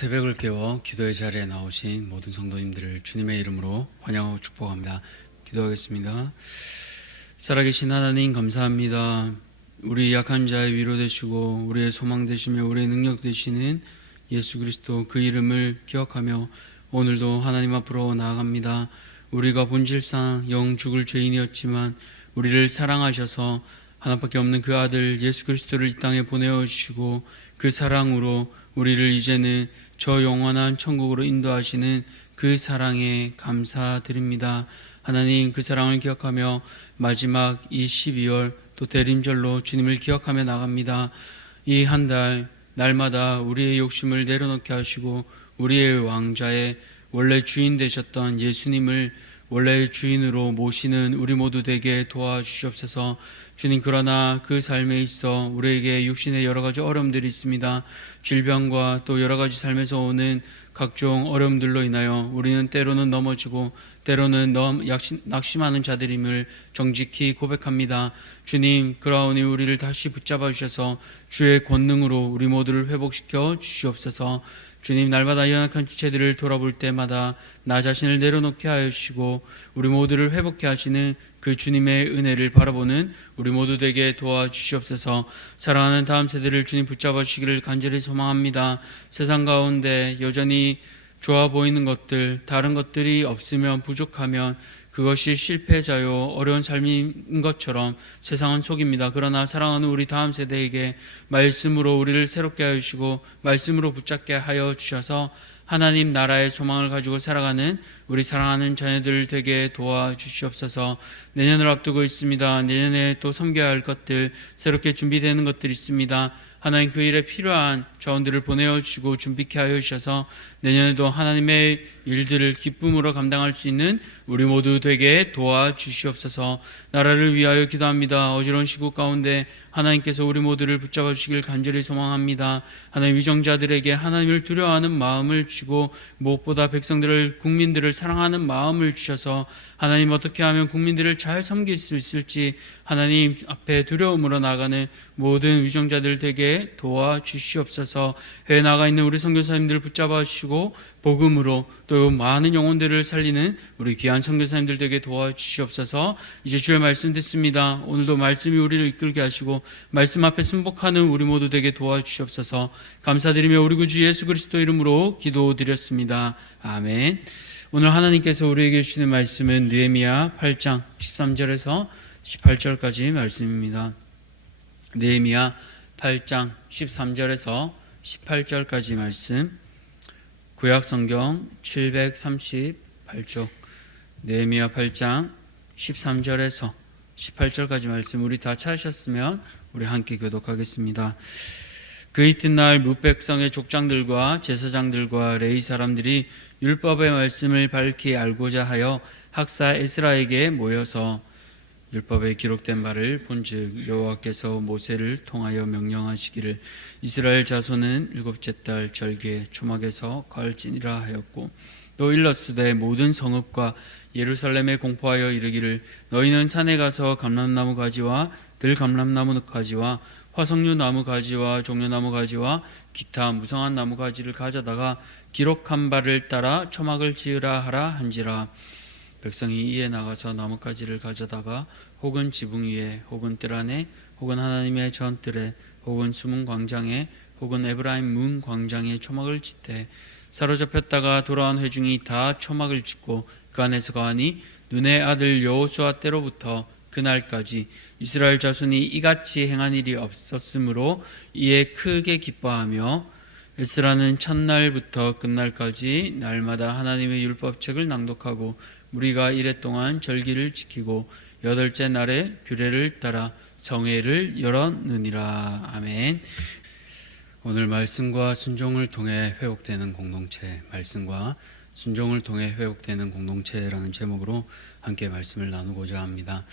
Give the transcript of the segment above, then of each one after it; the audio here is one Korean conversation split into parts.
새벽을 깨워 기도의 자리에 나오신 모든 성도님들을 주님의 이름으로 환영하고 축복합니다. 기도하겠습니다. 살아계신 하나님 감사합니다. 우리 약한 자의 위로 되시고 우리의 소망 되시며 우리의 능력 되시는 예수 그리스도 그 이름을 기억하며 오늘도 하나님 앞으로 나아갑니다. 우리가 본질상 영 죽을 죄인이었지만 우리를 사랑하셔서 하나밖에 없는 그 아들 예수 그리스도를 이 땅에 보내어 주시고 그 사랑으로 우리를 이제는 저 영원한 천국으로 인도하시는 그 사랑에 감사드립니다. 하나님, 그 사랑을 기억하며 마지막 이 12월 또 대림절로 주님을 기억하며 나갑니다. 이 한 달 날마다 우리의 욕심을 내려놓게 하시고 우리의 왕좌의 원래 주인 되셨던 예수님을 원래 주인으로 모시는 우리 모두 되게 도와주시옵소서. 주님, 그러나 그 삶에 있어 우리에게 육신의 여러 가지 어려움들이 있습니다. 질병과 또 여러 가지 삶에서 오는 각종 어려움들로 인하여 우리는 때로는 넘어지고 때로는 낙심하는 자들임을 정직히 고백합니다. 주님, 그러하오니 우리를 다시 붙잡아 주셔서 주의 권능으로 우리 모두를 회복시켜 주시옵소서. 주님, 날마다 연약한 지체들을 돌아볼 때마다 나 자신을 내려놓게 하여 주시고 우리 모두를 회복케 하시는 그 주님의 은혜를 바라보는 우리 모두 되게 도와주시옵소서. 사랑하는 다음 세대를 주님 붙잡아 주시기를 간절히 소망합니다. 세상 가운데 여전히 좋아 보이는 것들, 다른 것들이 없으면 부족하면 그것이 실패자요 어려운 삶인 것처럼 세상은 속입니다. 그러나 사랑하는 우리 다음 세대에게 말씀으로 우리를 새롭게 하여 주시고 말씀으로 붙잡게 하여 주셔서 하나님 나라의 소망을 가지고 살아가는 우리 사랑하는 자녀들 되게 도와주시옵소서. 내년을 앞두고 있습니다. 내년에 또 섬겨야 할 것들, 새롭게 준비되는 것들이 있습니다. 하나님, 그 일에 필요한 자원들을 보내어 주시고 준비케 하여 주셔서 내년에도 하나님의 일들을 기쁨으로 감당할 수 있는 우리 모두 되게 도와주시옵소서. 나라를 위하여 기도합니다. 어지러운 시국 가운데 하나님께서 우리 모두를 붙잡아 주시길 간절히 소망합니다. 하나님, 위정자들에게 하나님을 두려워하는 마음을 주시고 무엇보다 백성들을, 국민들을 사랑하는 마음을 주셔서 하나님, 어떻게 하면 국민들을 잘 섬길 수 있을지 하나님 앞에 두려움으로 나가는 모든 위정자들 되게 도와주시옵소서. 해외 나가 있는 우리 선교사님들을 붙잡아 주시고 복음으로 또 많은 영혼들을 살리는 우리 귀한 선교사님들 되게 도와주시옵소서. 이제 주의 말씀 듣습니다. 오늘도 말씀이 우리를 이끌게 하시고 말씀 앞에 순복하는 우리 모두 되게 도와주시옵소서. 감사드리며 우리 구주 예수 그리스도 이름으로 기도드렸습니다. 아멘. 오늘 하나님께서 우리에게 주시는 말씀은 느헤미야 8장 13절에서 18절까지 말씀입니다. 느헤미야 8장 13절에서 18절까지 말씀, 구약성경 738쪽 느헤미야 8장 13절에서 18절까지 말씀, 우리 다 찾으셨으면 우리 함께 교독하겠습니다. 그 이튿날 뭇백성의 족장들과 제사장들과 레위 사람들이 율법의 말씀을 밝히 알고자 하여 학사 에스라에게 모여서 율법에 기록된 바를 본즉 여호와께서 모세를 통하여 명령하시기를 이스라엘 자손은 일곱째 달 절기에 초막에서 가을지니라 하였고, 또 일렀으되 모든 성읍과 예루살렘에 공포하여 이르기를 너희는 산에 가서 감람나무 가지와 들감람나무 가지와 화석류 나무 가지와 종려나무 가지와 기타 무성한 나무 가지를 가져다가 기록한 바를 따라 초막을 지으라 하라 한지라. 백성이 이에 나가서 나뭇가지를 가져다가 혹은 지붕 위에 혹은 뜰 안에 혹은 하나님의 전뜰에 혹은 수문 광장에 혹은 에브라임 문 광장에 초막을 짓되, 사로잡혔다가 돌아온 회중이 다 초막을 짓고 그 안에서 거하니 눈의 아들 여호수아 때로부터 그날까지 이스라엘 자손이 이같이 행한 일이 없었으므로 이에 크게 기뻐하며 에스라는 첫날부터 끝날까지 날마다 하나님의 율법책을 낭독하고 무리가 이레 동안 절기를 지키고 여덟째 날에 규례를 따라 성회를 열었느니라. 아멘. 오늘 말씀과 순종을 통해 회복되는 공동체, 말씀과 순종을 통해 회복되는 공동체라는 제목으로 함께 말씀을 나누고자 합니다.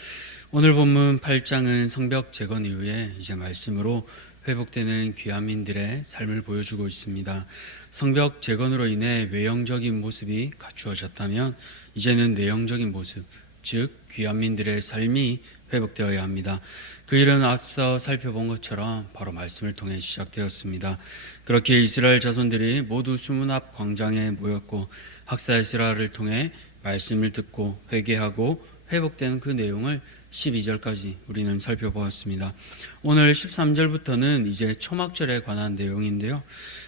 오늘 본문 8장은 성벽 재건 이후에 이제 말씀으로 회복되는 귀환민들의 삶을 보여주고 있습니다. 성벽 재건으로 인해 외형적인 모습이 갖추어졌다면 이제는 내형적인 모습, 즉 귀환민들의 삶이 회복되어야 합니다. 그 일은 앞서 살펴본 것처럼 바로 말씀을 통해 시작되었습니다. 그렇게 이스라엘 자손들이 모두 수문 앞 광장에 모였고 학사 에스라를 통해 말씀을 듣고 회개하고 회복되는 그 내용을 12절까지 우리는 살펴보았습니다. 오늘 13절부터는 이제 초막절에 관한 내용인데요.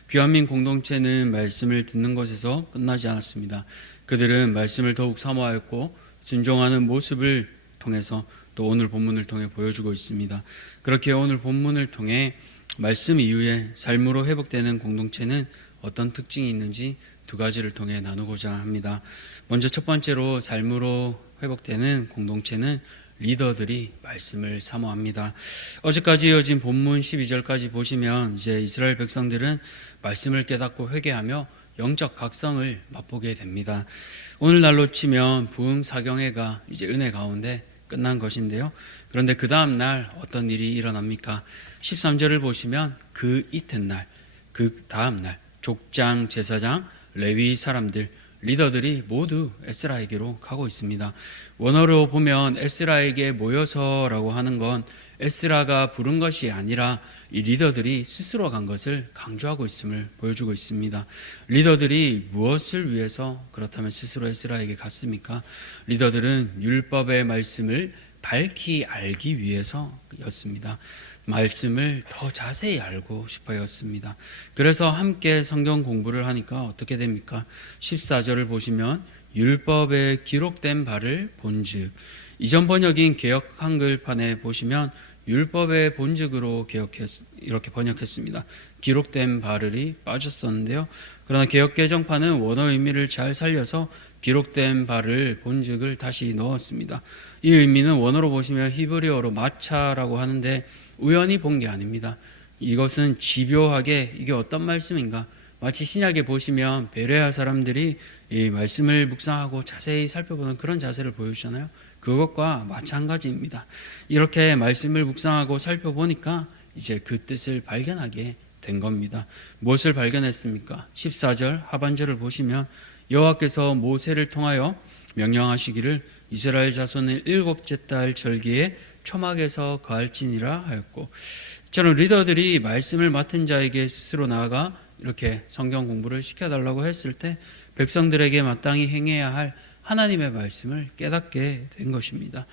귀한민 공동체는 말씀을 듣는 것에서 끝나지 않았습니다. 그들은 말씀을 더욱 사모하였고 순종하는 모습을 통해서 또 오늘 본문을 통해 보여주고 있습니다. 그렇게 오늘 본문을 통해 말씀 이후에 삶으로 회복되는 공동체는 어떤 특징이 있는지 두 가지를 통해 나누고자 합니다. 먼저 첫 번째로 삶으로 회복되는 공동체는 리더들이 말씀을 사모합니다. 어제까지 이어진 본문 12절까지 보시면 이제 이스라엘 백성들은 말씀을 깨닫고 회개하며 영적 각성을 맛보게 됩니다. 오늘날로 치면 부흥 사경회가 이제 은혜 가운데 끝난 것인데요. 그런데 그 다음 날 어떤 일이 일어납니까? 13절을 보시면 그 이튿날, 그 다음 날 족장, 제사장, 레위 사람들, 리더들이 모두 에스라에게로 가고 있습니다. 원어로 보면 에스라에게 모여서라고 하는 건 에스라가 부른 것이 아니라 이 리더들이 스스로 간 것을 강조하고 있음을 보여주고 있습니다. 리더들이 무엇을 위해서 그렇다면 스스로 에스라에게 갔습니까? 리더들은 율법의 말씀을 밝히 알기 위해서였습니다. 말씀을 더 자세히 알고 싶어였습니다. 그래서 함께 성경 공부를 하니까 어떻게 됩니까? 14절을 보시면 율법에 기록된 바를 본즉, 이전 번역인 개역 한글판에 보시면 율법의 본즉으로 이렇게 번역했습니다. 기록된 바를이 빠졌었는데요. 그러나 개역 개정판은 원어 의미를 잘 살려서 기록된 바를 본즉을 다시 넣었습니다. 이 의미는 원어로 보시면 히브리어로 마차라고 하는데 우연히 본 게 아닙니다. 이것은 집요하게 이게 어떤 말씀인가? 마치 신약에 보시면 베레아 사람들이 이 말씀을 묵상하고 자세히 살펴보는 그런 자세를 보여주잖아요. 그것과 마찬가지입니다. 이렇게 말씀을 묵상하고 살펴보니까 이제 그 뜻을 발견하게 된 겁니다. 무엇을 발견했습니까? 14절 하반절을 보시면 여호와께서 모세를 통하여 명령하시기를 이스라엘 자손은 일곱째 달 절기에 초막에서 거할지니라 하였고, 저는 리더들이 말씀을 맡은 자에게 스스로 나아가 이렇게 성경 공부를 시켜달라고 했을 때 백성들에게 마땅히 행해야 할 하나님의 말씀을 깨닫게 된 것입니다.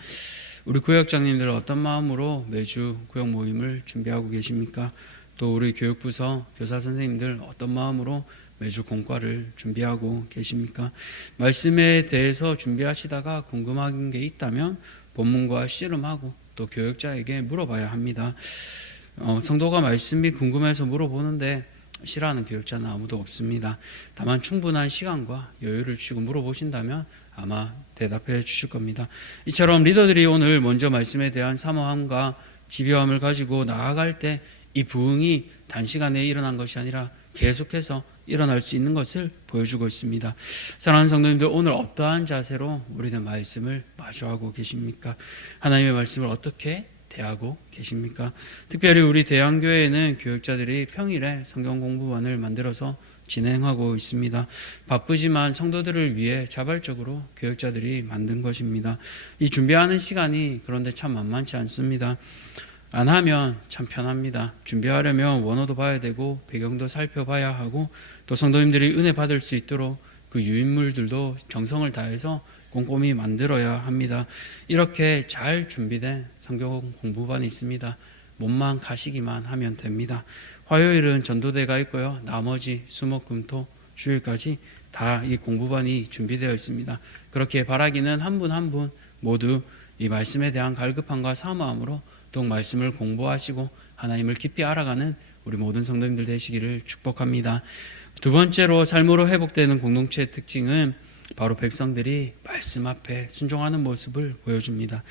우리 구역장님들은 어떤 마음으로 매주 구역 모임을 준비하고 계십니까? 또 우리 교육부서 교사 선생님들 어떤 마음으로 매주 공과를 준비하고 계십니까? 말씀에 대해서 준비하시다가 궁금한 게 있다면 본문과 씨름하고 또 교육자에게 물어봐야 합니다. 성도가 말씀이 궁금해서 물어보는데 싫어하는 교육자는 아무도 없습니다. 다만 충분한 시간과 여유를 주시고 물어보신다면 아마 대답해 주실 겁니다. 이처럼 리더들이 오늘 먼저 말씀에 대한 사모함과 집요함을 가지고 나아갈 때 이 부흥이 단시간에 일어난 것이 아니라 계속해서 일어날 수 있는 것을 보여주고 있습니다. 사랑하는 성도님들, 오늘 어떠한 자세로 우리는 말씀을 마주하고 계십니까? 하나님의 말씀을 어떻게 대하고 계십니까? 특별히 우리 대한교회에는 교육자들이 평일에 성경 공부반을 만들어서 진행하고 있습니다. 바쁘지만 성도들을 위해 자발적으로 교육자들이 만든 것입니다. 이 준비하는 시간이 그런데 참 만만치 않습니다. 안 하면 참 편합니다. 준비하려면 원어도 봐야 되고 배경도 살펴봐야 하고 또 성도님들이 은혜 받을 수 있도록 그 유인물들도 정성을 다해서 꼼꼼히 만들어야 합니다. 이렇게 잘 준비된 성경 공부반이 있습니다. 몸만 가시기만 하면 됩니다. 화요일은 전도대가 있고요. 나머지 수목금토 주일까지 다 이 공부반이 준비되어 있습니다. 그렇게 바라기는 한 분 한 분 모두 이 말씀에 대한 갈급함과 사모함으로 더욱 말씀을 공부하시고 하나님을 깊이 알아가는 우리 모든 성도님들 되시기를 축복합니다. 두 번째로 삶으로 회복되는 공동체의 특징은 바로 백성들이 말씀 앞에 순종하는 모습을 보여줍니다.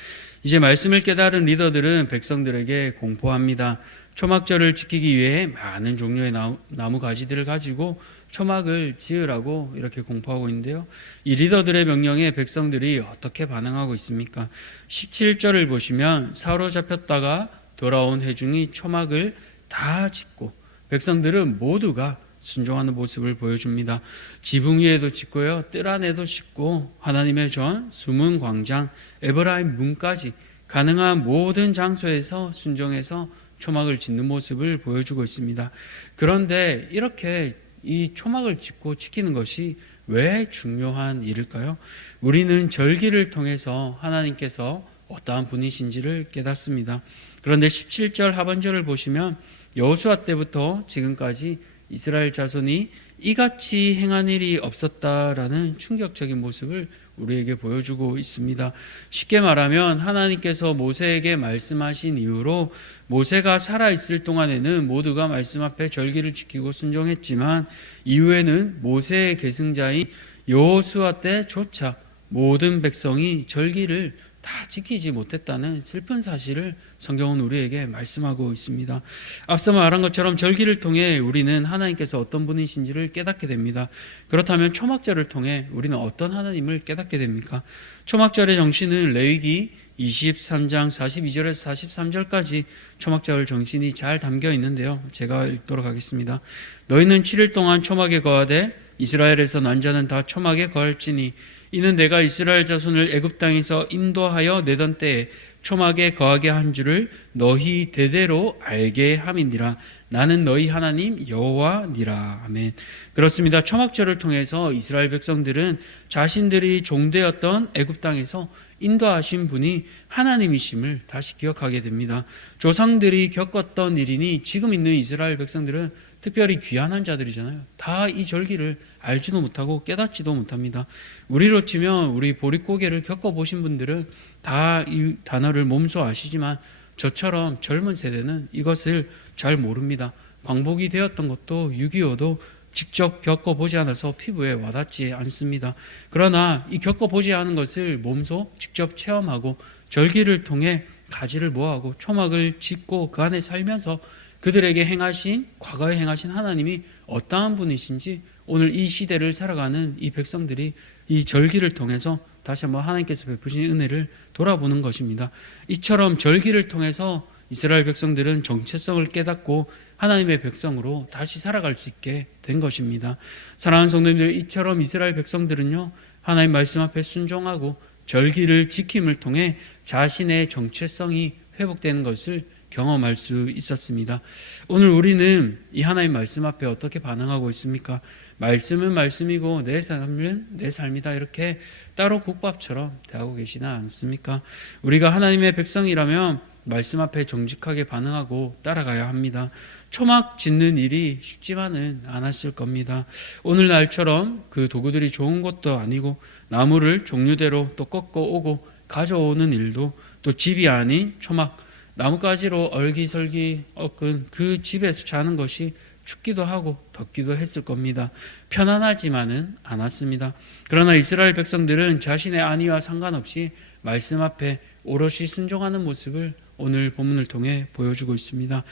이제 말씀을 깨달은 리더들은 백성들에게 공포합니다. 초막절을 지키기 위해 많은 종류의 나무 가지들을 가지고 초막을 지으라고 이렇게 공포하고 있는데요. 이 리더들의 명령에 백성들이 어떻게 반응하고 있습니까? 17절을 보시면 사로잡혔다가 돌아온 회중이 초막을 다 짓고 백성들은 모두가 순종하는 모습을 보여줍니다. 지붕 위에도 짓고요, 뜰 안에도 짓고 하나님의 전, 수문 광장, 에브라임 문까지 가능한 모든 장소에서 순종해서 초막을 짓는 모습을 보여주고 있습니다. 그런데 이렇게 이 초막을 짓고 지키는 것이 왜 중요한 일일까요? 우리는 절기를 통해서 하나님께서 어떠한 분이신지를 깨닫습니다. 그런데 17절 하반절을 보시면 여호수아 때부터 지금까지 이스라엘 자손이 이같이 행한 일이 없었다라는 충격적인 모습을 우리에게 보여주고 있습니다. 쉽게 말하면 하나님께서 모세에게 말씀하신 이후로 모세가 살아있을 동안에는 모두가 말씀 앞에 절기를 지키고 순종했지만 이후에는 모세의 계승자인 여호수아 때조차 모든 백성이 절기를 다 지키지 못했다는 슬픈 사실을 성경은 우리에게 말씀하고 있습니다. 앞서 말한 것처럼 절기를 통해 우리는 하나님께서 어떤 분이신지를 깨닫게 됩니다. 그렇다면 초막절을 통해 우리는 어떤 하나님을 깨닫게 됩니까? 초막절의 정신은 레위기 23장 42절에서 43절까지 초막절 정신이 잘 담겨 있는데요. 제가 읽도록 하겠습니다. 너희는 7일 동안 초막에 거하되 이스라엘에서 난 자는 다 초막에 거할지니 이는 내가 이스라엘 자손을 애굽 땅에서 인도하여 내던 때에 초막에 거하게 한 줄을 너희 대대로 알게 함이니라. 나는 너희 하나님 여호와니라. 아멘. 그렇습니다. 초막절을 통해서 이스라엘 백성들은 자신들이 종되었던 애굽 땅에서 인도하신 분이 하나님이심을 다시 기억하게 됩니다. 조상들이 겪었던 일이니 지금 있는 이스라엘 백성들은 특별히 귀환한 자들이잖아요. 다 이 절기를 알지도 못하고 깨닫지도 못합니다. 우리로 치면 우리 보릿고개를 겪어보신 분들은 다 이 단어를 몸소 아시지만 저처럼 젊은 세대는 이것을 잘 모릅니다. 광복이 되었던 것도 6.25도 직접 겪어보지 않아서 피부에 와닿지 않습니다. 그러나 이 겪어보지 않은 것을 몸소 직접 체험하고 절기를 통해 가지를 모아하고 초막을 짓고 그 안에 살면서 그들에게 행하신, 과거에 행하신 하나님이 어떠한 분이신지 오늘 이 시대를 살아가는 이 백성들이 이 절기를 통해서 다시 한번 하나님께서 베푸신 은혜를 돌아보는 것입니다. 이처럼 절기를 통해서 이스라엘 백성들은 정체성을 깨닫고 하나님의 백성으로 다시 살아갈 수 있게 된 것입니다. 사랑하는 성도님들, 이처럼 이스라엘 백성들은요, 하나님 말씀 앞에 순종하고 절기를 지킴을 통해 자신의 정체성이 회복되는 것을 경험할 수 있었습니다. 오늘 우리는 이 하나님 말씀 앞에 어떻게 반응하고 있습니까? 말씀은 말씀이고 내 삶은 내 삶이다, 이렇게 따로 국밥처럼 대하고 계시나 않습니까? 우리가 하나님의 백성이라면 말씀 앞에 정직하게 반응하고 따라가야 합니다. 초막 짓는 일이 쉽지만은 않았을 겁니다. 오늘날처럼 그 도구들이 좋은 것도 아니고 나무를 종류대로 또 꺾어 오고 가져오는 일도, 또 집이 아닌 초막 나뭇가지로 얼기설기 꺾은 그 집에서 자는 것이 춥기도 하고 덥기도 했을 겁니다. 편안하지만은 않았습니다. 그러나 이스라엘 백성들은 자신의 안위와 상관없이 말씀 앞에 오롯이 순종하는 모습을 오늘 본문을 통해 보여주고 있습니다.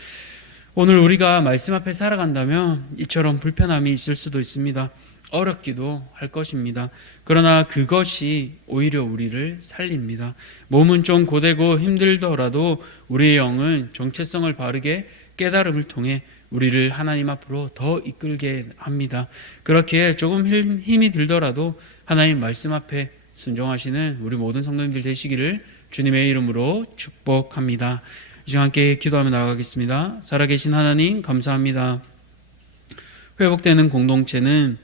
오늘 우리가 말씀 앞에 살아간다면 이처럼 불편함이 있을 수도 있습니다. 어렵기도 할 것입니다. 그러나 그것이 오히려 우리를 살립니다. 몸은 좀 고되고 힘들더라도 우리의 영은 정체성을 바르게 깨달음을 통해 우리를 하나님 앞으로 더 이끌게 합니다. 그렇게 조금 힘이 들더라도 하나님 말씀 앞에 순종하시는 우리 모든 성도님들 되시기를 주님의 이름으로 축복합니다. 이제 함께 기도하며 나아가겠습니다. 살아계신 하나님 감사합니다. 회복되는 공동체는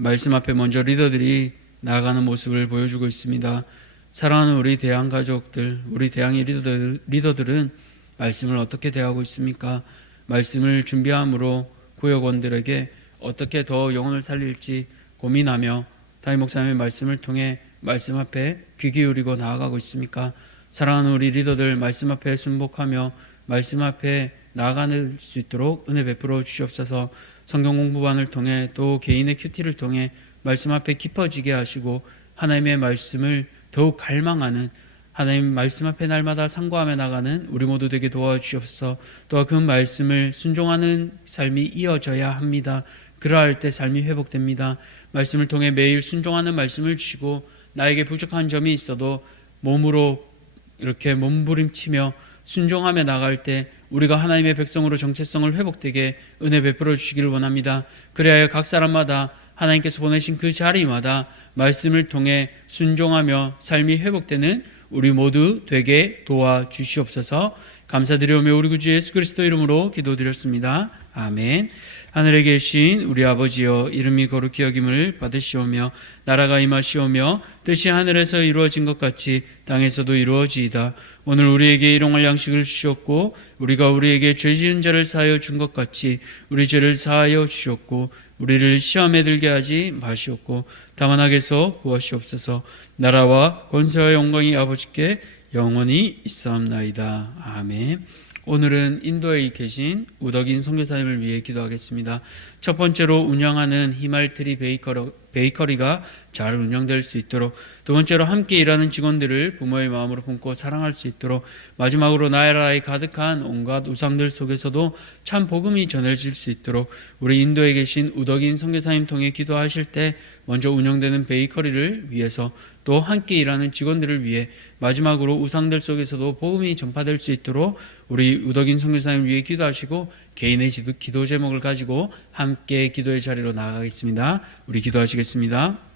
말씀 앞에 먼저 리더들이 나아가는 모습을 보여주고 있습니다. 사랑하는 우리 대양 가족들, 우리 대양의 리더들은 말씀을 어떻게 대하고 있습니까? 말씀을 준비함으로 구역원들에게 어떻게 더 영혼을 살릴지 고민하며 담임 목사님의 말씀을 통해 말씀 앞에 귀 기울이고 나아가고 있습니까? 사랑하는 우리 리더들 말씀 앞에 순복하며 말씀 앞에 나아갈 수 있도록 은혜 베풀어 주시옵소서. 성경 공부반을 통해 또 개인의 큐티를 통해 말씀 앞에 깊어지게 하시고 하나님의 말씀을 더욱 갈망하는, 하나님 말씀 앞에 날마다 상고하며 나가는 우리 모두 되게 도와주시옵소서. 또한 그 말씀을 순종하는 삶이 이어져야 합니다. 그러할 때 삶이 회복됩니다. 말씀을 통해 매일 순종하는 말씀을 주시고 나에게 부족한 점이 있어도 몸으로 이렇게 몸부림치며 순종하며 나갈 때 우리가 하나님의 백성으로 정체성을 회복되게 은혜 베풀어 주시기를 원합니다. 그래야 각 사람마다 하나님께서 보내신 그 자리마다 말씀을 통해 순종하며 삶이 회복되는 우리 모두 되게 도와주시옵소서. 감사드리오며 우리 구주 예수 그리스도 이름으로 기도드렸습니다. 아멘. 하늘에 계신 우리 아버지여, 이름이 거룩히 여김을 받으시오며 나라가 임하시오며 뜻이 하늘에서 이루어진 것 같이 땅에서도 이루어지이다. 오늘 우리에게 일용할 양식을 주셨고 우리가 우리에게 죄 지은 자를 사하여 준 것 같이 우리 죄를 사하여 주셨고 우리를 시험에 들게 하지 마시옵고 다만 악에서 구하시옵소서. 나라와 권세와 영광이 아버지께 영원히 있사옵나이다. 아멘. 오늘은 인도에 계신 우덕인 선교사님을 위해 기도하겠습니다. 첫 번째로 운영하는 히말트리 베이커리가 잘 운영될 수 있도록, 두 번째로 함께 일하는 직원들을 부모의 마음으로 품고 사랑할 수 있도록, 마지막으로 나라에 가득한 온갖 우상들 속에서도 참 복음이 전해질 수 있도록 우리 인도에 계신 우덕인 선교사님 통해 기도하실 때 먼저 운영되는 베이커리를 위해서, 또 함께 일하는 직원들을 위해, 마지막으로 우상들 속에서도 복음이 전파될 수 있도록 우리 우덕인 선교사님을 위해 기도하시고 개인의 기도 제목을 가지고 함께 기도의 자리로 나아가겠습니다. 우리 기도하시겠습니다.